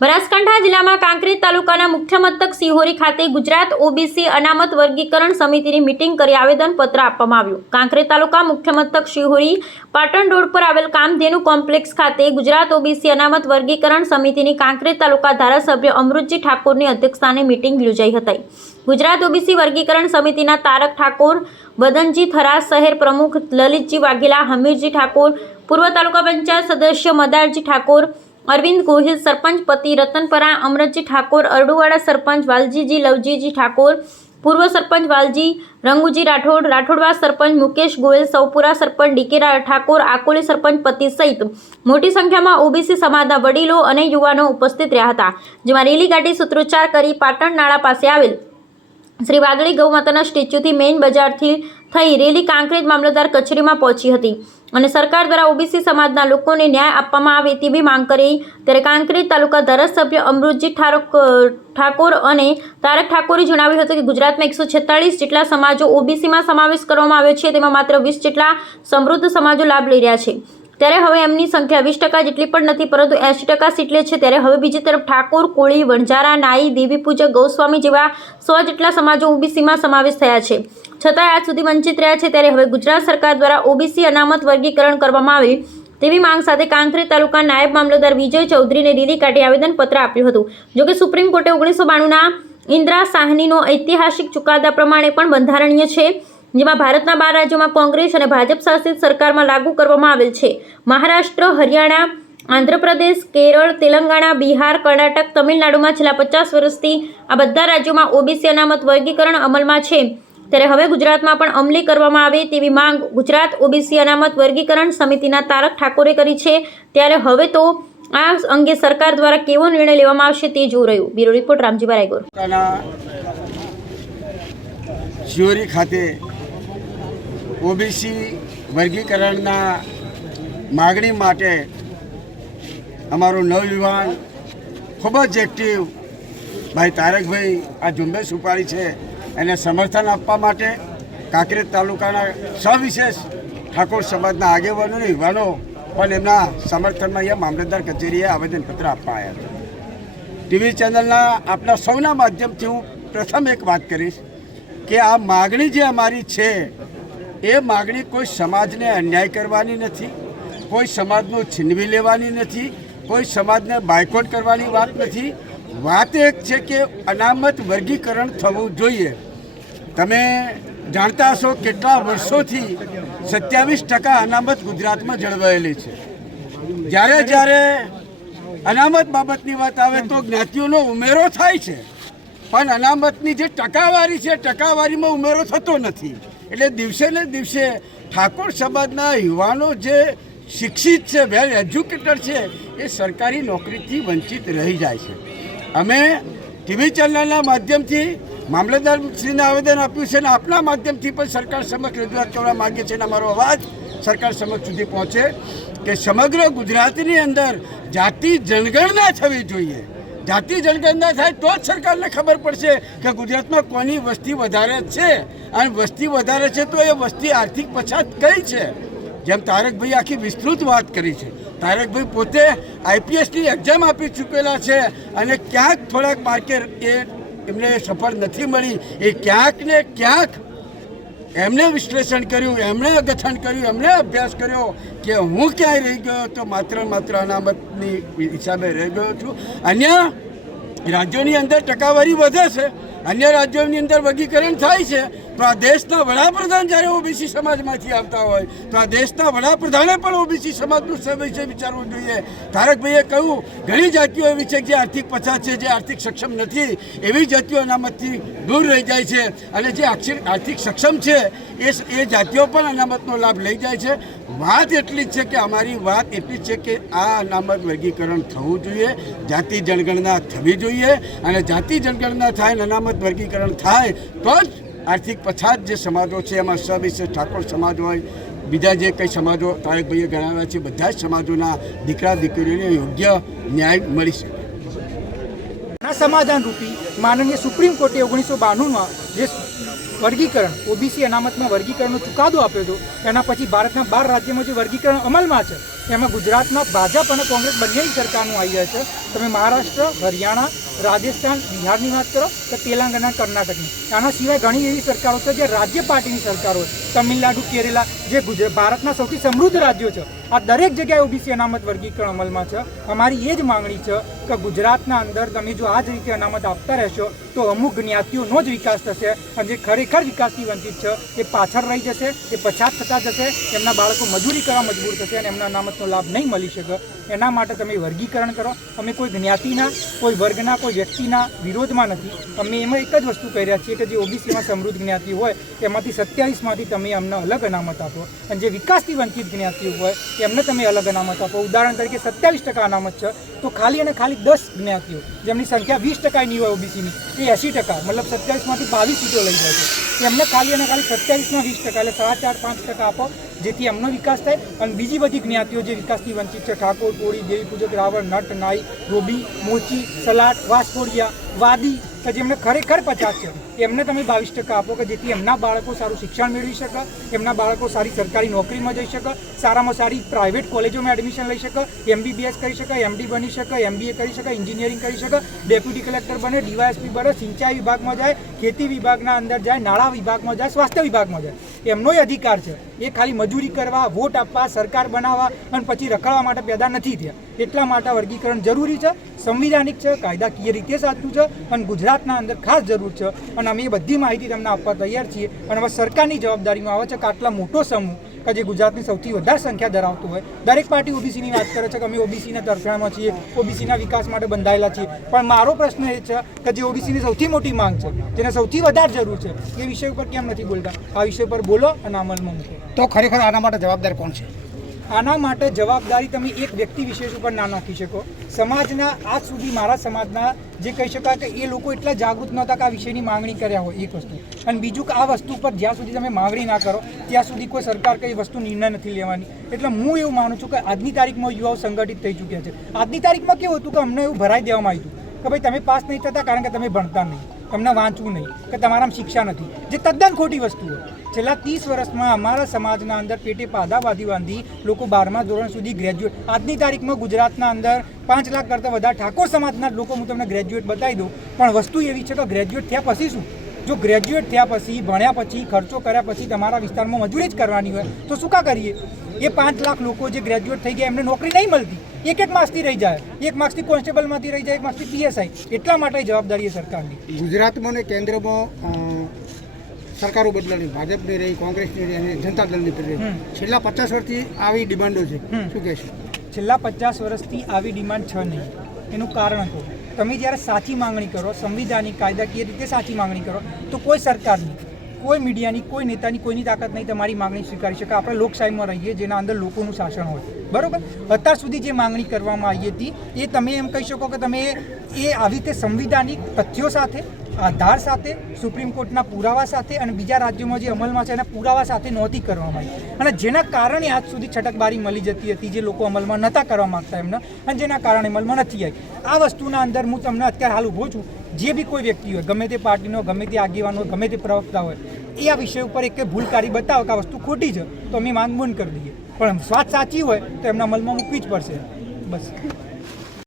બનાસકાંઠા જિલ્લામાં કાંકરેજ તાલુકાના મુખ્ય મથક સિહોરી ખાતે ગુજરાત ઓબીસી અનામત વર્ગીકરણ સમિતિની મિટિંગ કરી આવેદનપત્ર આપવામાં આવ્યું. કાંકરેજ તાલુકા મુખ્ય મથક શિહોરી પાટણ રોડ પર આવેલ કામધેનુ કોમ્પ્લેક્સ ખાતે ગુજરાત ઓબીસી અનામત વર્ગીકરણ સમિતિની કાંકરેજ તાલુકા ધારાસભ્ય અમૃતજી ઠાકોરની અધ્યક્ષસ્થાને મિટિંગ યોજાઈ હતી. ગુજરાત ઓબીસી વર્ગીકરણ સમિતિના તારક ઠાકોર બદનજી થરાસ શહેર પ્રમુખ લલિતજી વાઘેલા, હમીરજી ઠાકોર, પૂર્વ તાલુકા પંચાયત સદસ્ય મદારજી ઠાકોર અરવિંદ ગોહિલ, સરપંચ પતિ રતનપરા અમરતજી ઠાકોર, અરડુવાડા સરપંચ વાલજીજી લવજીજી ઠાકોર, પૂર્વ સરપંચ વાલજી રંગુજી રાઠોડ, રાઠોડવા સરપંચ મુકેશ ગોયલ, સૌપુરા સરપંચ ડીકે ઠાકોર, આકોલી સરપંચ પતિ સહિત મોટી સંખ્યામાં ઓબીસી સમાજના વડીલો અને યુવાનો ઉપસ્થિત રહ્યા હતા. જેમાં રેલી ગાડી સૂત્રોચ્ચાર કરી પાટણ નાળા પાસે આવેલ શ્રી વાદળી ગૌમાતાના સ્ટેચ્યુથી મેઇન બજારથી થઈ રેલી કાંકરેજ મામલતદાર કચેરીમાં પહોંચી હતી. અને સરકાર દ્વારા ઓબીસી સમાજના લોકોને ન્યાય આપવામાં આવે તેવી માંગ કરી. ત્યારે કાંકરેજ તાલુકા ધારાસભ્ય અમૃતજી ઠારક ઠાકોર અને તારક ઠાકોરે જણાવ્યું હતું કે ગુજરાતમાં એકસો છેતાળીસ જેટલા સમાજો ઓબીસીમાં સમાવેશ કરવામાં આવ્યો છે. તેમાં માત્ર વીસ જેટલા સમૃદ્ધ સમાજો લાભ લઈ રહ્યા છે. ત્યારે હવે એમની સંખ્યા વીસ ટકા જેટલી પણ નથી, પરંતુ એંશી ટકા સીટ લે છે. ત્યારે હવે બીજી તરફ ઠાકોર, કોળી, વણઝારા, નાઈ દેવી પૂજક ગૌસ્વામી જેવા સો જેટલા સમાજો ઓબીસીમાં સમાવેશ થયા છે. છતાંય આજ સુધી વંચિત રહ્યા છે ત્યારે હવે ગુજરાત સરકાર દ્વારા ઓબીસી અનામત વર્ગીકરણ કરવામાં આવે તેવી માંગ સાથે કાંકરેજ તાલુકા નાયબ મામલતદાર વિજય ચૌધરીને રીલી કાઢી આવેદનપત્ર આપ્યું હતું. જોકે સુપ્રીમ કોર્ટે ઓગણીસો બાણુંના ઇન્દ્રા સાહનીનો ઐતિહાસિક ચુકાદા પ્રમાણે પણ બંધારણીય છે, જેમાં ભારતના બાર રાજ્યોમાં કોંગ્રેસ અને ભાજપ શાસિત સરકારમાં લાગુ કરવામાં આવેલ છે. મહારાષ્ટ્ર, હરિયાણા, આંધ્રપ્રદેશ, કેરળ, તેલંગાણા, બિહાર, કર્ણાટક, તમિલનાડુમાં છેલ્લા પચાસ વર્ષથી આ બધા રાજ્યોમાં ઓબીસી અનામત વર્ગીકરણ અમલમાં છે. ત્યારે હવે ગુજરાતમાં પણ અમલી કરવામાં આવે તેવી માંગ ગુજરાત, ઓબીસી અનામત વર્ગીકરણ સમિતિના તારક ઠાકોરે કરી છે. ત્યારે હવે તો આ અંગે સરકાર દ્વારા કેવો નિર્ણય લેવામાં આવશે તે જોઈ રહ્યું. Bureau report Ramji Raygor. Shiyori ખાતે ઓબીસી વર્ગીકરણના માગણી માટે અમારું નવયુવાન ખૂબ જ એક્ટિવ ભાઈ તારકભાઈ આ ઝુંબેશ ઉપાડી છે. એને સમર્થન આપવા માટે કાંકરેજ તાલુકાના સવિશેષ ઠાકોર સમાજના આગેવાનો યુવાનો પણ એમના સમર્થનમાં અહીંયા મામલતદાર કચેરીએ આવેદનપત્ર આપવા આવ્યા હતા ટીવી ચેનલના આપણા સૌના માધ્યમથી હું પ્રથમ એક વાત કરીશ કે આ માગણી જે અમારી છે, એ માગણી કોઈ સમાજને અન્યાય કરવાની નથી, કોઈ સમાજનું છીનવી લેવાની નથી, કોઈ સમાજને બાયકોટ કરવાની વાત નથી. વાત એક છે કે અનામત વર્ગીકરણ થવું જોઈએ. તમે જાણતા હશો કેટલા વર્ષોથી સત્યાવીસ ટકા અનામત ગુજરાતમાં જળવાયેલી છે. જ્યારે જ્યારે અનામત બાબતની વાત આવે તો જ્ઞાતિઓનો ઉમેરો થાય છે. પણ અનામતની જે ટકાવારી છે, ટકાવારીમાં ઉમેરો થતો નથી. એટલે દિવસે ને દિવસે ઠાકોર સમાજના યુવાનો જે શિક્ષિત છે વેલ એજ્યુકેટેડ છે, એ સરકારી નોકરીથી વંચિત રહી જાય છે. અમે ટીવી ચેનલના માધ્યમથી મામલતદાર શ્રીને આવેદન આપ્યું છે અને આપના માધ્યમથી પણ સરકાર સમક્ષ રજૂઆત કરવા માગીએ છીએ અને અમારો અવાજ સરકાર સમક્ષ સુધી પહોંચે કે સમગ્ર ગુજરાતની અંદર જાતિ જનગણના થવી જોઈએ. જાતિ જનગણના થાય તો જ સરકારને ખબર પડશે કે ગુજરાતમાં કોની વસ્તી વધારે છે અને વસ્તી વધારે છે તો એ વસ્તી આર્થિક પછાત કઈ છે? જેમ તારકભાઈ આખી વિસ્તૃત વાત કરી છે. તારકભાઈ પોતે આઈપીએસની એક્ઝામ આપી ચૂકેલા છે અને ક્યાંક થોડાક માર્કે એ એમને સફળ નથી મળી, એ ક્યાંક ને ક્યાંક એમણે વિશ્લેષણ કર્યું, એમણે ગઠન કર્યું, એમણે અભ્યાસ કર્યો કે હું ક્યાંય રહી ગયો તો માત્ર માત્ર અનામતની હિસાબે રહી ગયો છું. અન્ય રાજ્યોની અંદર ટકાવારી વધે છે, અન્ય રાજ્યોની અંદર વર્ગીકરણ થાય છે તો દેશના વડાપ્રધાન જ્યારે ઓબીસી સમાજમાંથી આવતા હોય, તો આ દેશના વડાપ્રધાને પણ ઓબીસી સમાજનું વિશે વિચારવું જોઈએ. તારકભાઈએ કહ્યું, ઘણી જાતિઓ એવી છે જે આર્થિક પછાત છે, જે આર્થિક સક્ષમ નથી, એવી જાતિઓ અનામતથી દૂર રહી જાય છે અને જે આર્થિક સક્ષમ છે, એ એ જાતિઓ પણ અનામતનો લાભ લઈ જાય છે. વાત એટલી જ છે કે અમારી વાત એટલી છે કે આ અનામત વર્ગીકરણ થવું જોઈએ, જાતિ જનગણના થવી જોઈએ અને જાતિ જનગણના થાય અને અનામત વર્ગીકરણ થાય તો જ આર્થિક પછાત જે સમાજો છે, એમાં સવિશેષ ઠાકોર સમાજ હોય, બીજા જે કંઈ સમાજો તારકભાઈએ ગણાવ્યા છે, બધા જ સમાજોના દીકરા દીકરીઓને યોગ્ય ન્યાય મળી શકે. સમાધાન રૂપી માનનીય સુપ્રીમ કોર્ટે ઓગણીસો બાણુંમાં જે વર્ગીકરણ, ઓબીસી અનામતમાં વર્ગીકરણનો ચુકાદો આપ્યો હતો, એના પછી ભારતના બાર રાજ્યોમાં જે વર્ગીકરણ અમલમાં છે, એમાં ગુજરાતમાં ભાજપ અને કોંગ્રેસ બંનેની સરકારનું આવી છે તમે મહારાષ્ટ્ર, હરિયાણા, રાજસ્થાન, બિહારની વાત કરો કે તેલંગાણા કર્ણાટકની. આના સિવાય ઘણી એવી સરકારો છે જે રાજ્ય પાર્ટીની સરકારો છે. તમિલનાડુ, કેરેલા, જે ગુજરાત ભારતના સૌથી સમૃદ્ધ રાજ્યો છે. આ દરેક જગ્યાએ ઓબીસી અનામત વર્ગીકરણ અમલમાં છે. અમારી એ જ માંગણી છે કે ગુજરાતના અંદર તમે જો આ જ રીતે અનામત આપતા રહેશો, તો અમુક જ્ઞાતિઓનો જ વિકાસ થશે અને જે ખરેખર વિકાસથી વંચિત છે, એ પાછળ રહી જશે, એ પછાત થતા જશે, એમના બાળકો મજૂરી કરવા મજબૂર થશે અને એમના અનામતનો લાભ નહીં મળી શકે. એના માટે તમે વર્ગીકરણ કરો. અમે કોઈ જ્ઞાતિના, કોઈ વર્ગના, કોઈ વ્યક્તિના વિરોધમાં નથી. અમે એમાં એક જ વસ્તુ કહી રહ્યા છીએ કે જે ઓબીસીમાં સમૃદ્ધ જ્ઞાતિ હોય, એમાંથી સત્યાવીસમાંથી તમે અમને અલગ અનામત આપો. અને જે વિકાસથી વંચિત જ્ઞાતિઓ હોય, એમને તમે અલગ અનામત આપો. ઉદાહરણ તરીકે સત્યાવીસ ટકા અનામત છે, તો ખાલી અને ખાલી દસ જ્ઞાતિઓ, જેમની સંખ્યા વીસ ટકાની હોય ઓબીસીની, એ એંસી ટકા, મતલબ સત્યાવીસમાંથી બાવીસ સીટો લઈ જાય છે. એમને ખાલી અને ખાલી સત્યાવીસમાં વીસ ટકા, એટલે સાડા ચાર પાંચ ટકા આપો. જેથી એમનો વિકાસ થાય. અને બીજી બધી જ્ઞાતિઓ જે વિકાસથી વંચિત છે, ઠાકોર, કોળી દેવી પૂજક રાવણ, નટ, નાઈ ધોબી મોચી સલાટ વાસકોડિયા, વાદી કે જેમને ખરેખર પચાસ છે. એમને તમે બાવીસ ટકા આપો કે જેથી એમના બાળકો સારું શિક્ષણ મેળવી શકે, એમના બાળકો સારી સરકારી નોકરીમાં જઈ શકે, સારામાં સારી પ્રાઇવેટ કોલેજોમાં એડમિશન લઈ શકે, એમબીબીએસ કરી શકે, એમડી બની શકે, એમબીએ કરી શકે, એન્જિનિયરિંગ કરી શકે, ડેપ્યુટી કલેક્ટર બને, ડીવાયએસપી બને, સિંચાઈ વિભાગમાં જાય, ખેતી વિભાગના અંદર જાય નાણાં વિભાગમાં જાય, સ્વાસ્થ્ય વિભાગમાં જાય. એમનોય અધિકાર છે. એ ખાલી મજૂરી કરવા, વોટ આપવા, સરકાર બનાવવા અને પછી રખડવા માટે પેદા નથી થયા. એટલા માટે વર્ગીકરણ જરૂરી છે. સંવિધાનિક છે, કાયદાકીય રીતે સાચું છે અને ગુજરાતના અંદર ખાસ જરૂર છે. અને અમે એ બધી માહિતી તમને આપવા તૈયાર છીએ. અને હવે સરકારની જવાબદારીમાં આવે છે કે આટલા મોટો સમૂહ કે જે ગુજરાતની સૌથી વધારે સંખ્યા ધરાવતું હોય. દરેક પાર્ટી ઓબીસીની વાત કરે છે કે અમે ઓબીસીના તરફેણમાં છીએ, ઓબીસીના વિકાસ માટે બંધાયેલા છીએ. પણ મારો પ્રશ્ન એ છે કે જે ઓબીસીની સૌથી મોટી માંગ છે, જેને સૌથી વધારે જરૂર છે, એ વિષય ઉપર કેમ નથી બોલતા? આ વિષય પર બોલો અને અમલમાં મૂકો. તો ખરેખર આના માટે જવાબદાર કોણ છે? આના માટે જવાબદારી તમે એક વ્યક્તિ વિશેષ ઉપર ના નાખી શકો. સમાજના, આજ સુધી મારા સમાજના જે કહી શકાય કે એ લોકો એટલા જાગૃત નહોતા કે આ વિષયની માંગણી કર્યા હોય એક વસ્તુ. અને બીજું કે આ વસ્તુ પર જ્યાં સુધી તમે માંગણી ના કરો, ત્યાં સુધી કોઈ સરકાર કઈ વસ્તુ નિર્ણય નથી લેવાની. એટલે હું એવું માનું છું કે આજની તારીખમાં યુવાઓ સંગઠિત થઈ ચૂક્યા છે. આજની તારીખમાં કેવું હતું કે અમને એવું ભરાઈ દેવામાં આવ્યું કે ભાઈ તમે પાસ નહીં થતા કારણ કે તમે ભણતા નહીં. તમને વાંચવું નહીં, કે તમારામાં શિક્ષા નથી. જે તદ્દન ખોટી વસ્તુ છેલ્લા ત્રીસ વર્ષમાં અમારા સમાજના અંદર પેટે પાદા બાંધી બાંધી લોકો બારમા ધોરણ સુધી ગ્રેજ્યુએટ આજની તારીખમાં ગુજરાતના અંદર પાંચ લાખ કરતાં વધારે ઠાકોર સમાજના લોકો હું તમને ગ્રેજ્યુએટ બતાવી દઉં. પણ વસ્તુ એવી છે કે ગ્રેજ્યુએટ થયા પછી શું? જો ગ્રેજ્યુએટ થયા પછી ભણ્યા પછી ખર્ચો કર્યા પછી તમારા વિસ્તારમાં મજૂરી જ કરવાની હોય તો શું કા કરીએ? એ પાંચ લાખ લોકો જે ગ્રેજ્યુએટ થઈ ગયા એમને નોકરી નહીં મળતી. એક એક માર્ક્સથી રહી જાય. એક માર્ક્સથી કોન્સ્ટેબલમાંથી રહી જાય એક માર્ક્સથી પીએસઆઈ. એટલા માટે જવાબદારી છે સરકારની. ગુજરાતમાં ને કેન્દ્રમાં સરકારો બદલાની ભાજપની રહી કોંગ્રેસની રહી અને જનતા દળની રહી. છેલ્લા પચાસ વર્ષથી આવી ડિમાન્ડો છે. શું કહેશું? છેલ્લા પચાસ વર્ષથી આવી ડિમાન્ડ છે નહીં. એનું કારણ કહું તમે જ્યારે સાચી માંગણી કરો સંવિધાનિક કાયદાકીય રીતે સાચી માંગણી કરો તો કોઈ સરકારની કોઈ મીડિયાની, કોઈ નેતાની કોઈની તાકાત નહીં તમારી માંગણી સ્વીકારી શકે. આપણે લોકશાહીમાં રહીએ, જેના અંદર લોકોનું શાસન હોય. બરોબર? અત્યાર સુધી જે માંગણી કરવામાં આવી હતી, એ તમે એમ કહી શકો કે તમે એ આવી રીતે સંવિધાનિક તથ્યો સાથે, આધાર સાથે, સુપ્રીમ કોર્ટના પુરાવા સાથે અને બીજા રાજ્યોમાં જે અમલમાં છે, એના પુરાવા સાથે નહોતી કરવામાં આવી. અને જેના કારણે આજ સુધી છટકબારી મળી જતી હતી, જે લોકો અમલમાં નહોતા કરવા માગતા એમને, અને જેના કારણે અમલમાં નથી આવી. આ વસ્તુના અંદર હું તમને અત્યારે હાલ ઊભો છું. જે બી કોઈ વ્યક્તિ હોય, ગમે તે પાર્ટીનો ગમે તે આગેવાનો હોય, ગમે તે પ્રવક્તા હોય, એ આ વિષય ઉપર એક ભૂલકારી બતાવે કે આ વસ્તુ ખોટી છે, તો અમે માંગ બંધ કરી દઈએ. પણ વાત સાચી હોય, તો એમના અમલમાં મૂકવી જ પડશે. બસ.